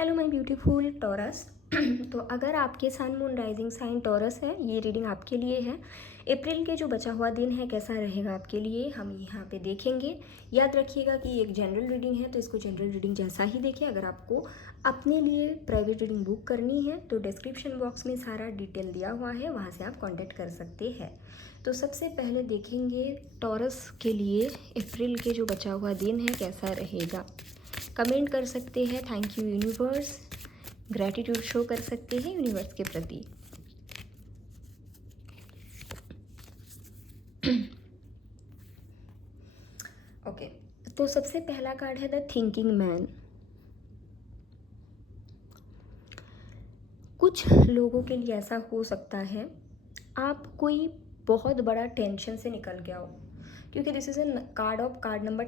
Hello my beautiful taurus. तो अगर आपके sun moon rising sign Taurus है, ये रीडिंग आपके लिए है। अप्रैल के जो बचा हुआ दिन है कैसा रहेगा आपके लिए, हम यहाँ पे देखेंगे। याद रखिएगा कि एक जनरल रीडिंग है, तो इसको जनरल रीडिंग जैसा ही देखें। अगर आपको अपने लिए प्राइवेट रीडिंग बुक करनी है तो डिस्क्रिप्शन बॉक्स में सारा डिटेल दिया हुआ है, वहाँ से आप कॉन्टैक्ट कर सकते हैं। तो सबसे पहले देखेंगे टॉरस के लिए अप्रैल के जो बचा हुआ दिन है कैसा रहेगा। कमेंट कर सकते हैं thank you universe, gratitude show कर सकते हैं यूनिवर्स के प्रति। ओके, तो सबसे पहला कार्ड है द थिंकिंग मैन। कुछ लोगों के लिए ऐसा हो सकता है आप कोई बहुत बड़ा टेंशन से निकल गया हो, क्योंकि this is a card of card number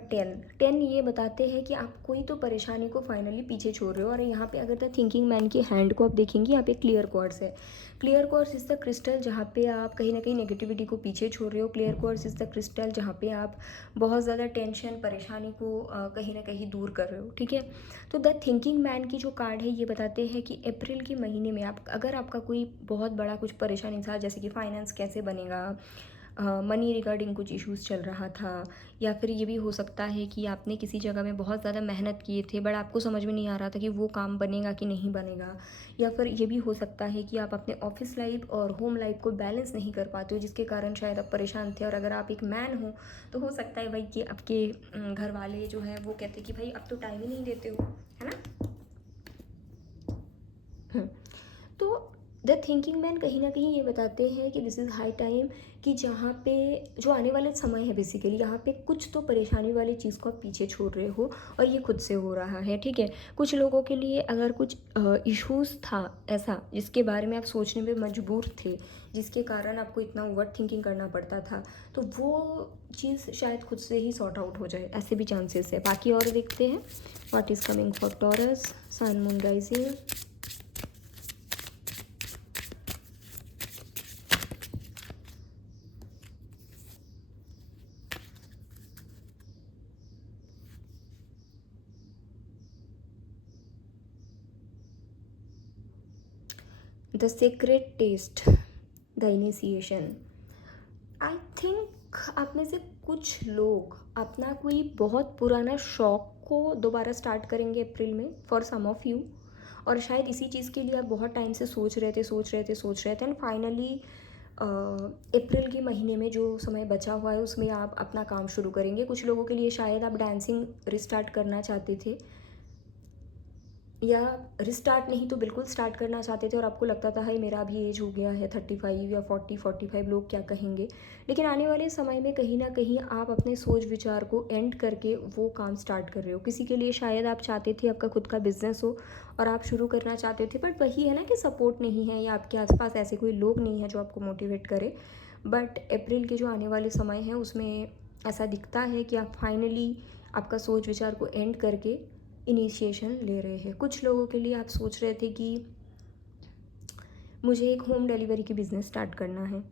10 ये बताते हैं कि आप कोई तो परेशानी को फाइनली पीछे छोड़ रहे हो। और यहाँ पे अगर द थिंकिंग मैन की हैंड को आप देखेंगे, यहाँ पे क्लियर क्वार्ट्स है। Clear quartz is the crystal जहाँ पे आप कहीं ना कहीं नेगेटिविटी को पीछे छोड़ रहे हो। Clear quartz is the crystal जहाँ पे आप बहुत ज़्यादा टेंशन परेशानी को कहीं ना कहीं दूर कर रहे हो। ठीक है, तो द थिंकिंग मैन की जो कार्ड है ये बताते हैं कि अप्रैल के महीने में आप अगर आपका कोई बहुत बड़ा कुछ परेशानी था, जैसे कि फाइनेंस कैसे बनेगा, मनी रिगार्डिंग कुछ इश्यूज़ चल रहा था, या फिर ये भी हो सकता है कि आपने किसी जगह में बहुत ज़्यादा मेहनत किए थे बट आपको समझ में नहीं आ रहा था कि वो काम बनेगा कि नहीं बनेगा, या फिर ये भी हो सकता है कि आप अपने ऑफिस लाइफ और होम लाइफ को बैलेंस नहीं कर पाते हो, जिसके कारण शायद आप परेशान थे। और अगर आप एक मैन हो तो हो सकता है भाई कि आपके घर वाले जो है वो कहते कि भाई अब तो टाइम ही नहीं देते हो, है ना। तो द थिंकिंग मैन कहीं ना कहीं ये बताते हैं कि दिस इज़ हाई टाइम कि जहाँ पे जो आने वाला समय है बेसिकली यहाँ पे कुछ तो परेशानी वाली चीज़ को आप पीछे छोड़ रहे हो, और ये खुद से हो रहा है। ठीक है, कुछ लोगों के लिए अगर कुछ इश्यूज़ था ऐसा जिसके बारे में आप सोचने में मजबूर थे, जिसके कारण आपको इतना ओवर थिंकिंग करना पड़ता था, तो वो चीज़ शायद खुद से ही सॉर्ट आउट हो जाए, ऐसे भी चांसेस है। बाकी और देखते हैं what is coming for Taurus sun moon rising. The secret test, the initiation. I think आप में से कुछ लोग अपना कोई बहुत पुराना शौक को दोबारा स्टार्ट करेंगे अप्रैल में, फॉर सम ऑफ यू। और शायद इसी चीज़ के लिए आप बहुत टाइम से सोच रहे थे एंड फाइनली अप्रैल के महीने में जो समय बचा हुआ है उसमें आप अपना काम शुरू करेंगे। कुछ लोगों के लिए शायद आप डांसिंग रिस्टार्ट करना चाहते थे, या रिस्टार्ट नहीं तो बिल्कुल स्टार्ट करना चाहते थे, और आपको लगता था हाई मेरा अभी एज हो गया है 35 या 40-45, लोग क्या कहेंगे। लेकिन आने वाले समय में कहीं ना कहीं आप अपने सोच विचार को एंड करके वो काम स्टार्ट कर रहे हो। किसी के लिए शायद आप चाहते थे आपका खुद का बिजनेस हो और आप शुरू करना चाहते थे, बट वही है ना कि सपोर्ट नहीं है या आपके आसपास ऐसे कोई लोग नहीं है जो आपको मोटिवेट करे। बट अप्रैल के जो आने वाले समय हैं उसमें ऐसा दिखता है कि आप फाइनली आपका सोच विचार को एंड करके इनिशिएशन ले रहे हैं। कुछ लोगों के लिए आप सोच रहे थे कि मुझे एक होम डिलीवरी की बिज़नेस स्टार्ट करना है,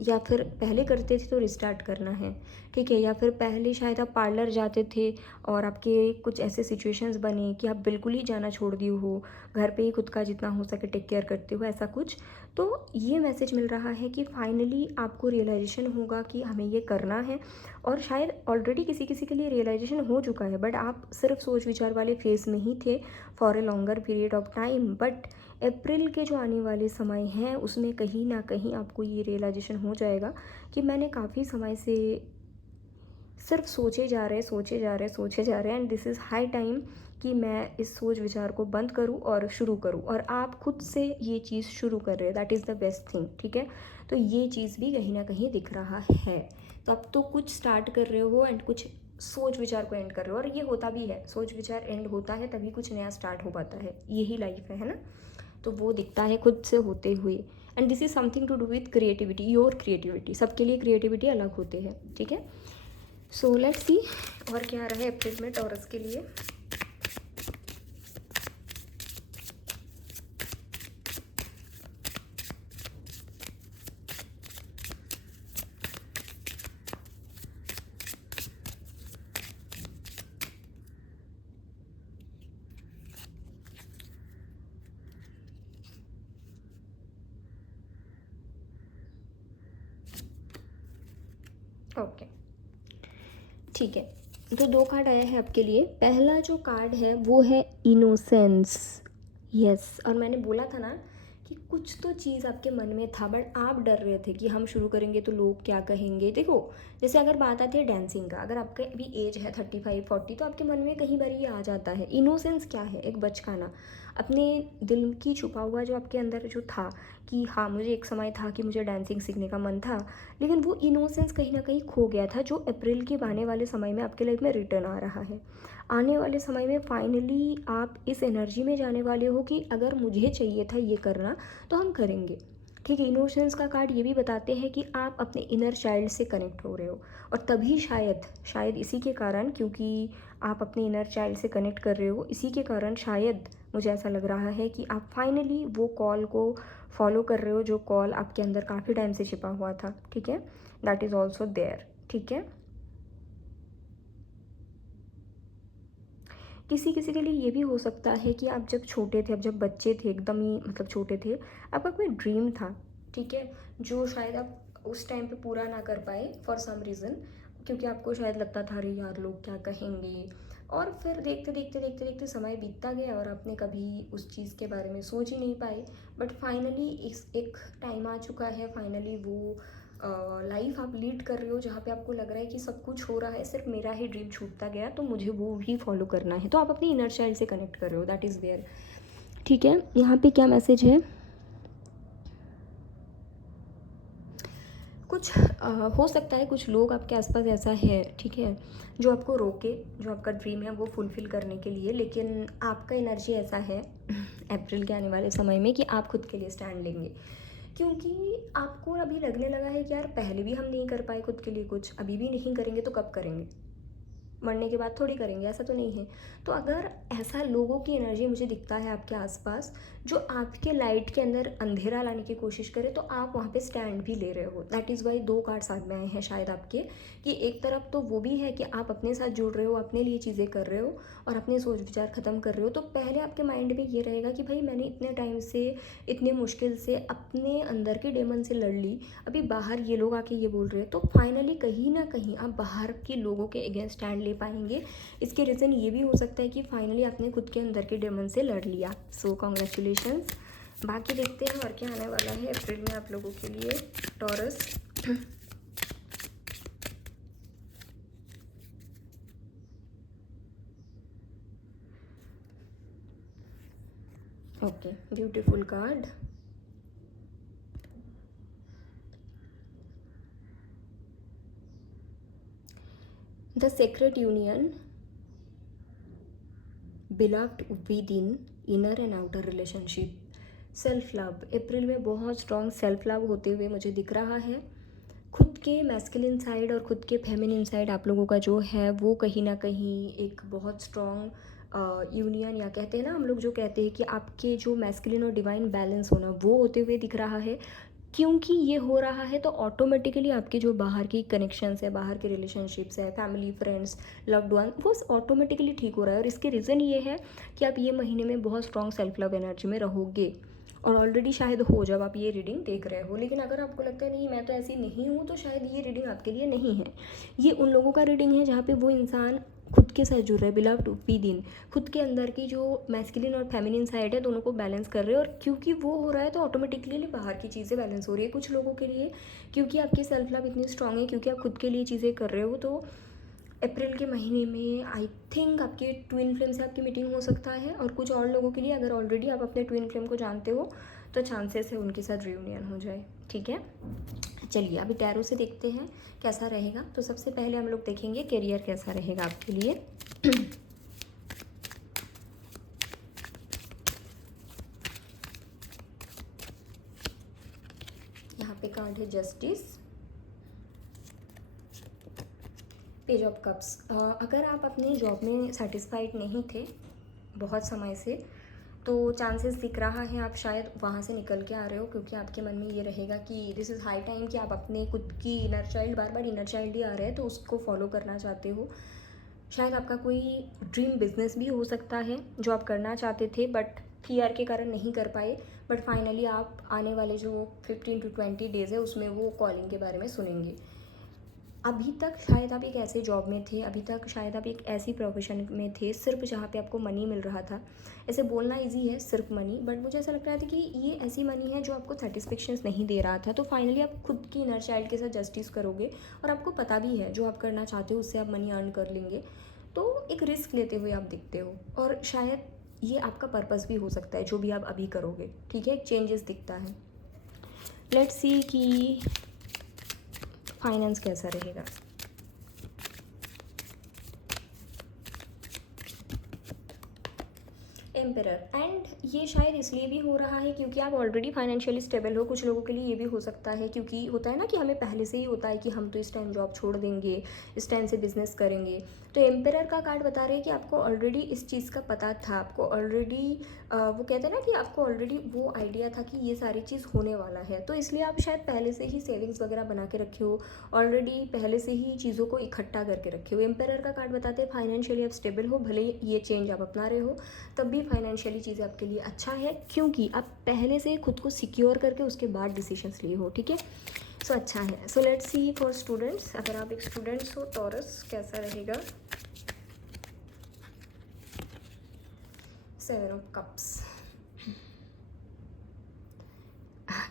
या फिर पहले करते थे तो रिस्टार्ट करना है। ठीक है, या फिर पहले शायद आप पार्लर जाते थे और आपके कुछ ऐसे सिचुएशंस बने कि आप बिल्कुल ही जाना छोड़ दिए हो, घर पे ही खुद का जितना हो सके टेक केयर करते हो, ऐसा कुछ। तो ये मैसेज मिल रहा है कि फाइनली आपको रियलाइजेशन होगा कि हमें ये करना है। और शायद ऑलरेडी किसी किसी के लिए रियलाइजेशन हो चुका है, बट आप सिर्फ सोच विचार वाले फेस में ही थे for a longer period of time. But April के जो आने वाले समय हैं उसमें कहीं ना कहीं आपको ये रियलाइजेशन हो जाएगा कि मैंने काफ़ी समय से सिर्फ सोचे जा रहे and this is high time कि मैं इस सोच विचार को बंद करूं और शुरू करूं। और आप खुद से ये चीज़ शुरू कर रहे हैं, that is the best thing. ठीक है, तो ये चीज़ भी कहीं ना कहीं दिख रहा है। तो अब तो कुछ स्टार्ट कर रहे हो एंड कुछ सोच विचार को एंड कर रहे हो, और ये होता भी है, सोच विचार एंड होता है तभी कुछ नया स्टार्ट हो पाता है, यही लाइफ है ना। तो वो दिखता है खुद से होते हुए। And this is something to do with creativity, your creativity. सबके लिए क्रिएटिविटी अलग होते हैं। ठीक है, सो लेट्स सी और क्या रहा है अप्रैल में टॉरस के लिए। ओके, ठीक है। तो 2 कार्ड आया है आपके लिए। पहला जो कार्ड है वो है इनोसेंस। यस, और मैंने बोला था ना कि कुछ तो चीज़ आपके मन में था, बट आप डर रहे थे कि हम शुरू करेंगे तो लोग क्या कहेंगे। देखो, जैसे अगर बात आती है डांसिंग का, अगर आपका अभी एज है 35-40, तो आपके मन में कई बार ये आ जाता है। इनोसेंस क्या है? एक बचकाना, अपने दिल की छुपा हुआ जो आपके अंदर जो था कि हाँ, मुझे एक समय था कि मुझे डांसिंग सीखने का मन था, लेकिन वो इनोसेंस कहीं ना कहीं खो गया था, जो अप्रैल के आने वाले समय में आपके लाइफ में रिटर्न आ रहा है। आने वाले समय में फाइनली आप इस एनर्जी में जाने वाले हो कि अगर मुझे चाहिए था ये करना तो हम करेंगे। ठीक है, इनोसेंस का कार्ड ये भी बताते हैं कि आप अपने इनर चाइल्ड से कनेक्ट हो रहे हो, और तभी शायद इसी के कारण, क्योंकि आप अपने इनर चाइल्ड से कनेक्ट कर रहे हो, इसी के कारण शायद मुझे ऐसा लग रहा है कि आप फाइनली वो कॉल को फॉलो कर रहे हो, जो कॉल आपके अंदर काफ़ी टाइम से छिपा हुआ था। ठीक है, दैट इज़ ऑल्सो देयर। ठीक है, किसी किसी के लिए ये भी हो सकता है कि आप जब छोटे थे, अब जब बच्चे थे, एकदम ही मतलब छोटे थे, आपका कोई ड्रीम था, ठीक है, जो शायद आप उस टाइम पे पूरा ना कर पाए फॉर सम रीज़न, क्योंकि आपको शायद लगता था अरे यार लोग क्या कहेंगे। और फिर देखते देखते देखते देखते समय बीतता गया और आपने कभी उस चीज़ के बारे में सोच ही नहीं पाए। बट फाइनली इस एक टाइम आ चुका है, फाइनली वो लाइफ आप लीड कर रहे हो जहाँ पे आपको लग रहा है कि सब कुछ हो रहा है, सिर्फ मेरा ही ड्रीम छूटता गया तो मुझे वो भी फॉलो करना है। तो आप अपनी इनर चाइल्ड से कनेक्ट कर रहे हो, दैट इज़ देयर। ठीक है, यहाँ पे क्या मैसेज है? कुछ हो सकता है कुछ लोग आपके आसपास ऐसा है, ठीक है, जो आपको रोके, जो आपका ड्रीम है वो फुलफ़िल करने के लिए, लेकिन आपका एनर्जी ऐसा है अप्रैल के आने वाले समय में कि आप खुद के लिए स्टैंड लेंगे। क्योंकि आपको अभी लगने लगा है कि यार पहले भी हम नहीं कर पाए खुद के लिए कुछ, अभी भी नहीं करेंगे तो कब करेंगे? मरने के बाद थोड़ी करेंगे, ऐसा तो नहीं है। तो अगर ऐसा लोगों की एनर्जी मुझे दिखता है आपके आसपास, जो आपके लाइट के अंदर अंधेरा लाने की कोशिश करे, तो आप वहाँ पे स्टैंड भी ले रहे हो। दैट इज़ वाई 2 कार्ड्स साथ में आए हैं शायद आपके, कि एक तरफ तो वो भी है कि आप अपने साथ जुड़ रहे हो, अपने लिए चीज़ें कर रहे हो और अपने सोच विचार ख़त्म कर रहे हो। तो पहले आपके माइंड में ये रहेगा कि भाई मैंने इतने टाइम से, इतने मुश्किल से अपने अंदर के डेमन से लड़ ली, अभी बाहर ये लोग आके ये बोल रहे हैं, तो फाइनली कहीं ना कहीं आप बाहर के लोगों के अगेंस्ट स्टैंड ले पाएंगे। इसके रीज़न ये भी हो सकता है कि फाइनली आपने खुद के अंदर के डेमन से लड़ लिया। सो कॉन्ग्रेचुलेशंस। बाकी देखते हैं और क्या आने वाला है अप्रैल में आप लोगों के लिए, Taurus. Okay, beautiful card. The secret union, beloved with in, inner and outer relationship, self love. April में बहुत स्ट्रॉन्ग सेल्फ लव होते हुए मुझे दिख रहा है। खुद के मैस्कुलिन साइड और खुद के फेमिनिन साइड आप लोगों का जो है वो कहीं ना कहीं एक बहुत स्ट्रॉन्ग यूनियन, या कहते हैं ना हम लोग जो कहते हैं कि आपके जो मैस्कुलिन और डिवाइन बैलेंस होना, वो होते हुए दिख रहा है। क्योंकि ये हो रहा है तो ऑटोमेटिकली आपके जो बाहर की कनेक्शंस है, बाहर के रिलेशनशिप्स है, फैमिली, फ्रेंड्स, लव्ड वन, वो ऑटोमेटिकली ठीक हो रहा है। और इसके रीज़न ये है कि आप ये महीने में बहुत स्ट्रॉन्ग सेल्फ लव एनर्जी में रहोगे, और ऑलरेडी शायद हो जब आप ये रीडिंग देख रहे हो। लेकिन अगर आपको लगता है नहीं मैं तो ऐसी नहीं हूँ, तो शायद ये रीडिंग आपके लिए नहीं है। ये उन लोगों का रीडिंग है जहाँ पे वो इंसान खुद के साथ जुड़ रहे हैं, बिलव्ड विद इन, खुद के अंदर की जो मैस्कुलिन और फेमिनिन साइड है दोनों को बैलेंस कर रहे हैं। और क्योंकि वो हो रहा है तो ऑटोमेटिकली बाहर की चीज़ें बैलेंस हो रही है कुछ लोगों के लिए, क्योंकि आपकी सेल्फ लव इतनी स्ट्रांग है, क्योंकि आप खुद के लिए चीज़ें कर रहे हो। तो अप्रैल के महीने में आई थिंक आपके ट्विन फ्लेम से आपकी मीटिंग हो सकता है। और कुछ और लोगों के लिए, अगर ऑलरेडी आप अपने ट्विन फ्लेम को जानते हो, तो चांसेस है उनके साथ रियूनियन हो जाए। ठीक है, चलिए अभी टैरो से देखते हैं कैसा रहेगा। तो सबसे पहले हम लोग देखेंगे करियर कैसा रहेगा आपके लिए। यहाँ पे कार्ड है जस्टिस, पेज ऑफ कप्स। अगर आप अपने जॉब में सेटिस्फाइड नहीं थे बहुत समय से, तो चांसेस दिख रहा है आप शायद वहाँ से निकल के आ रहे हो, क्योंकि आपके मन में ये रहेगा कि दिस इज़ हाई टाइम कि आप अपने खुद की इनर चाइल्ड, बार बार इनर चाइल्ड ही आ रहे हैं तो उसको फॉलो करना चाहते हो। शायद आपका कोई ड्रीम बिजनेस भी हो सकता है जो आप करना चाहते थे बट फियर के कारण नहीं कर पाए। बट फाइनली आप आने वाले जो 15 to 20 डेज़ है उसमें वो कॉलिंग के बारे में सुनेंगे। अभी तक शायद आप एक ऐसे जॉब में थे, अभी तक शायद आप एक ऐसी प्रोफेशन में थे सिर्फ जहाँ पे आपको मनी मिल रहा था। ऐसे बोलना इजी है सिर्फ मनी, बट मुझे ऐसा लग रहा था कि ये ऐसी मनी है जो आपको सेटिस्फेक्शंस नहीं दे रहा था। तो फाइनली आप खुद की इनर चाइल्ड के साथ जस्टिस करोगे और आपको पता भी है जो आप करना चाहते हो उससे आप मनी अर्न कर लेंगे। तो एक रिस्क लेते हुए आप दिखते हो, और शायद ये आपका पर्पस भी हो सकता है जो भी आप अभी करोगे। ठीक है, एक चेंजेस दिखता है। लेट्स सी कि फाइनेंस कैसा रहेगा। एम्पेरर, एंड ये शायद इसलिए भी हो रहा है क्योंकि आप ऑलरेडी फाइनेंशियली स्टेबल हो। कुछ लोगों के लिए ये भी हो सकता है क्योंकि होता है ना कि हमें पहले से ही होता है कि हम तो इस टाइम जॉब छोड़ देंगे, इस टाइम से बिजनेस करेंगे। तो एम्पेरर का कार्ड बता रहे हैं कि आपको ऑलरेडी इस चीज़ का पता था, आपको ऑलरेडी वो कहते हैं ना कि आपको ऑलरेडी वो आइडिया था कि ये सारी चीज़ होने वाला है। तो इसलिए आप शायद पहले से ही सेविंग्स वगैरह बना के रखे हो, ऑलरेडी पहले से ही चीज़ों को इकट्ठा करके रखे हो। एम्पेरर का कार्ड बताते हैं फाइनेंशियली आप स्टेबल हो, भले ही ये चेंज आप अपना रहे हो तब भी फाइनेंशियली चीज़ें आपके लिए अच्छा है क्योंकि आप पहले से खुद को सिक्योर करके उसके बाद डिसीजंस लिए हो। ठीक है, सो अच्छा है। So let's see for students, अगर आप एक स्टूडेंट्स हो टॉरस कैसा रहेगा। 7 ऑफ कप्स,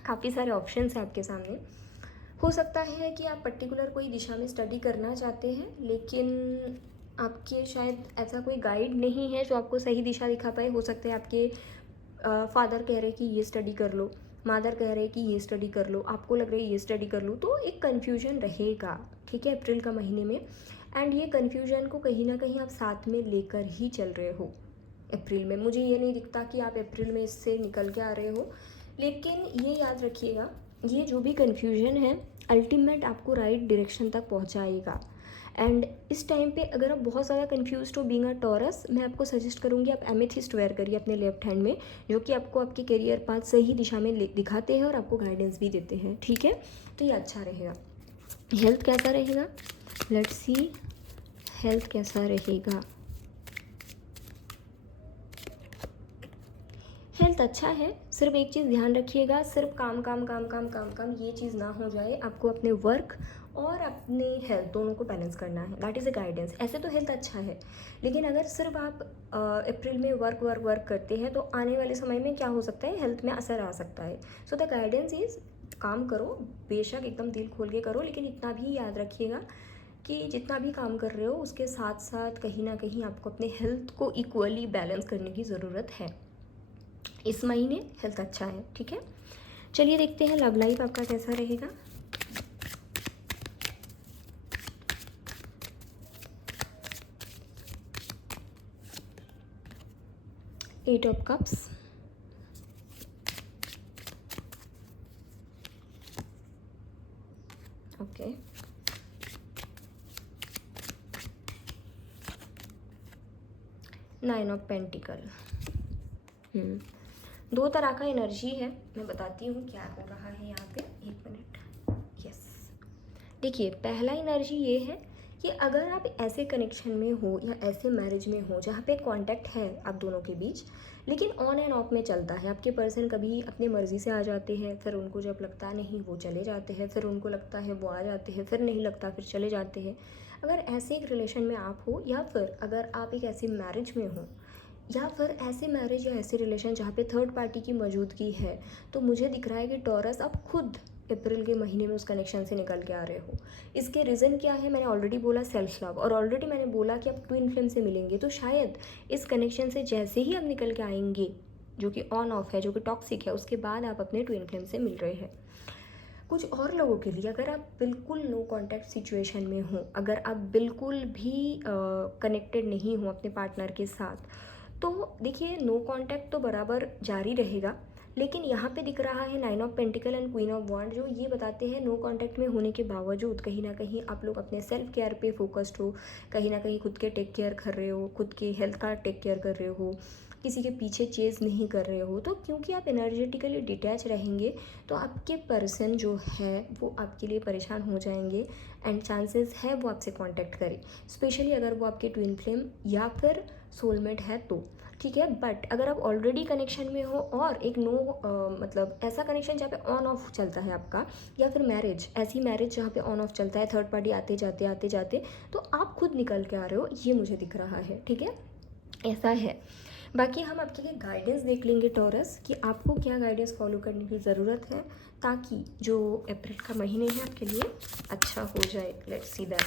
काफ़ी सारे ऑप्शंस हैं आपके सामने। हो सकता है कि आप पर्टिकुलर कोई दिशा में स्टडी करना चाहते हैं, लेकिन आपके शायद ऐसा कोई गाइड नहीं है जो आपको सही दिशा दिखा पाए। हो सकता है आपके फादर कह रहे कि ये स्टडी कर लो, मदर कह रहे कि ये स्टडी कर लो, आपको लग रहा है ये स्टडी कर लो, तो एक कन्फ्यूजन रहेगा। ठीक है, अप्रैल का महीने में, एंड ये कन्फ्यूजन को कहीं ना कहीं आप साथ में लेकर ही चल रहे हो अप्रैल में। मुझे ये नहीं दिखता कि आप अप्रैल में इससे निकल के आ रहे हो, लेकिन ये याद रखिएगा ये जो भी कन्फ्यूजन है अल्टीमेट आपको राइट डायरेक्शन तक पहुंचाएगा। एंड इस टाइम पे अगर आप बहुत ज़्यादा कन्फ्यूज हो बीइंग अ टॉरस, मैं आपको सजेस्ट करूँगी आप एमेथिस्ट वेयर करिए अपने लेफ्ट हैंड में, जो कि आपको आपके करियर पाथ सही दिशा में दिखाते हैं और आपको गाइडेंस भी देते हैं। ठीक है, तो ये अच्छा रहेगा। हेल्थ कैसा रहेगा, लेट्स सी हेल्थ कैसा रहेगा। हेल्थ अच्छा है, सिर्फ एक चीज़ ध्यान रखिएगा, सिर्फ काम काम काम काम काम काम ये चीज़ ना हो जाए। आपको अपने वर्क और अपने हेल्थ दोनों को बैलेंस करना है, दैट इज़ अ गाइडेंस। ऐसे तो हेल्थ अच्छा है, लेकिन अगर सिर्फ आप अप्रैल में वर्क वर्क वर्क करते हैं तो आने वाले समय में क्या हो सकता है, हेल्थ में असर आ सकता है। सो द गाइडेंस इज़ काम करो, बेशक एकदम दिल खोल के करो, लेकिन इतना भी याद रखिएगा कि जितना भी काम कर रहे हो उसके साथ साथ कहीं ना कहीं आपको अपने हेल्थ को इक्वली बैलेंस करने की ज़रूरत है। इस महीने हेल्थ अच्छा है। ठीक है, चलिए देखते हैं लव लाइफ आपका कैसा रहेगा। Eight of cups, okay, nine of pentacles. दो तरह का एनर्जी है, मैं बताती हूँ क्या हो रहा है यहाँ पे, एक मिनट। यस, देखिए पहला एनर्जी ये है कि अगर आप ऐसे कनेक्शन में हो या ऐसे मैरिज में हो जहाँ पे कांटेक्ट है आप दोनों के बीच, लेकिन ऑन एंड ऑफ में चलता है। आपके पर्सन कभी अपनी मर्ज़ी से आ जाते हैं, फिर उनको जब लगता नहीं वो चले जाते हैं, फिर उनको लगता है वो आ जाते हैं, फिर नहीं लगता फिर चले जाते हैं। अगर ऐसे एक रिलेशन में आप हो, या फिर अगर आप एक ऐसी मैरिज में हो, या फिर ऐसे मैरिज या ऐसे रिलेशन जहाँ पे थर्ड पार्टी की मौजूदगी है, तो मुझे दिख रहा है कि टॉरस आप खुद अप्रैल के महीने में उस कनेक्शन से निकल के आ रहे हो। इसके रीज़न क्या है, मैंने ऑलरेडी बोला सेल्फ लव, और ऑलरेडी मैंने बोला कि आप ट्विन फ्लेम से मिलेंगे। तो शायद इस कनेक्शन से जैसे ही आप निकल के आएंगे, जो कि ऑन ऑफ है, जो कि टॉक्सिक है, उसके बाद आप अपने ट्विन फ्लेम से मिल रहे हैं। कुछ और लोगों के लिए अगर आप बिल्कुल नो कांटेक्ट सिचुएशन में हो, अगर आप बिल्कुल भी कनेक्टेड नहीं हो अपने पार्टनर के साथ, तो देखिए नो कांटेक्ट तो बराबर जारी रहेगा, लेकिन यहाँ पे दिख रहा है nine of pentacles and queen of wands, जो ये बताते हैं नो कांटेक्ट में होने के बावजूद कहीं ना कहीं आप लोग अपने सेल्फ केयर पे फोकस्ड हो, कहीं ना कहीं खुद के टेक केयर कर रहे हो, खुद के हेल्थ का टेक केयर कर रहे हो, किसी के पीछे चेज़ नहीं कर रहे हो। तो क्योंकि आप एनर्जेटिकली डिटैच रहेंगे तो आपके पर्सन जो है वो आपके लिए परेशान हो जाएंगे, एंड चांसेस है वो आपसे कांटेक्ट करें, स्पेशली अगर वो आपके ट्विन फ्लेम या फिर सोलमेट है तो। ठीक है। बट अगर आप ऑलरेडी कनेक्शन में हो और एक नो मतलब ऐसा कनेक्शन जहाँ पे ऑन ऑफ चलता है आपका, या फिर मैरिज, ऐसी मैरिज जहाँ पे ऑन ऑफ चलता है, थर्ड पार्टी आते जाते, तो आप खुद निकल के आ रहे हो, ये मुझे दिख रहा है, ठीक है, ऐसा है। बाकी हम आपके लिए गाइडेंस देख लेंगे टॉरस, कि आपको क्या गाइडेंस फॉलो करने की ज़रूरत है ताकि जो अप्रैल का महीने है आपके लिए अच्छा हो जाए। Let's see that.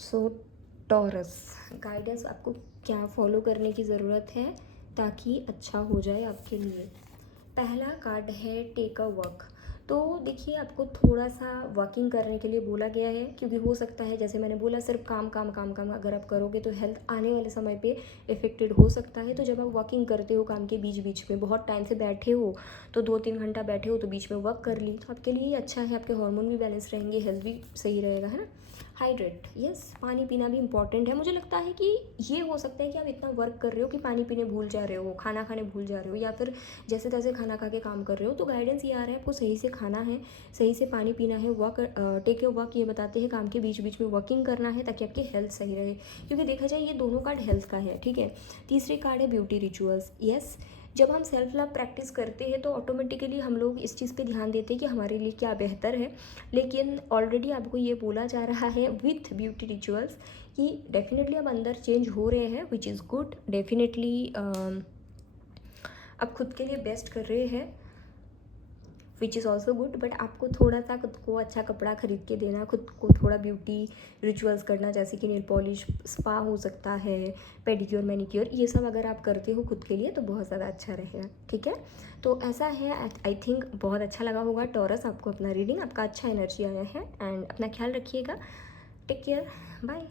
So taurus, guidance आपको क्या फॉलो करने की ज़रूरत है ताकि अच्छा हो जाए आपके लिए। पहला कार्ड है टेक अ वॉक। तो देखिए, आपको थोड़ा सा वॉकिंग करने के लिए बोला गया है, क्योंकि हो सकता है जैसे मैंने बोला सिर्फ काम काम काम काम अगर आप करोगे तो हेल्थ आने वाले समय पे इफ़ेक्टेड हो सकता है। तो जब आप वॉकिंग करते हो काम के बीच बीच में, बहुत टाइम से बैठे हो तो 2-3 घंटा बैठे हो तो बीच में वॉक कर ली, तो आपके लिए ये अच्छा है, आपके हार्मोन भी बैलेंस रहेंगे, हेल्थ भी सही रहेगा, है ना। हाइड्रेट, यस, पानी पीना भी इंपॉर्टेंट है। मुझे लगता है कि ये हो सकता है कि आप इतना वर्क कर रहे हो कि पानी पीने भूल जा रहे हो, खाना खाने भूल जा रहे हो, या फिर जैसे तैसे खाना खा के काम कर रहे हो। तो गाइडेंस ये आ रहा है आपको सही से खाना है, सही से पानी पीना है, वॉक, टेक ए वॉक, ये बताते हैं काम के बीच बीच में वॉकिंग करना है ताकि आपकी हेल्थ सही रहे, क्योंकि देखा जाए ये दोनों कार्ड हेल्थ का है, ठीक है। तीसरे कार्ड है ब्यूटी रिचुअल्स। यस, जब हम सेल्फ लव प्रैक्टिस करते हैं तो ऑटोमेटिकली हम लोग इस चीज़ पे ध्यान देते हैं कि हमारे लिए क्या बेहतर है। लेकिन ऑलरेडी आपको ये बोला जा रहा है विथ ब्यूटी रिचुअल्स कि डेफिनेटली अब अंदर चेंज हो रहे हैं, विच इज़ गुड। डेफिनेटली आप खुद के लिए बेस्ट कर रहे हैं, which is also good. But आपको थोड़ा सा खुद को अच्छा कपड़ा खरीद के देना, खुद को थोड़ा ब्यूटी रिचुअल्स करना, जैसे कि नेल पॉलिश, स्पा हो सकता है, पेडिक्योर मैनिक्योर, ये सब अगर आप करते हो खुद के लिए तो बहुत ज़्यादा अच्छा रहेगा, ठीक है। तो ऐसा है, आई थिंक बहुत अच्छा लगा होगा टॉरस आपको अपना रीडिंग, आपका अच्छा एनर्जी आया है। एंड अपना ख्याल रखिएगा, टेक केयर, बाय।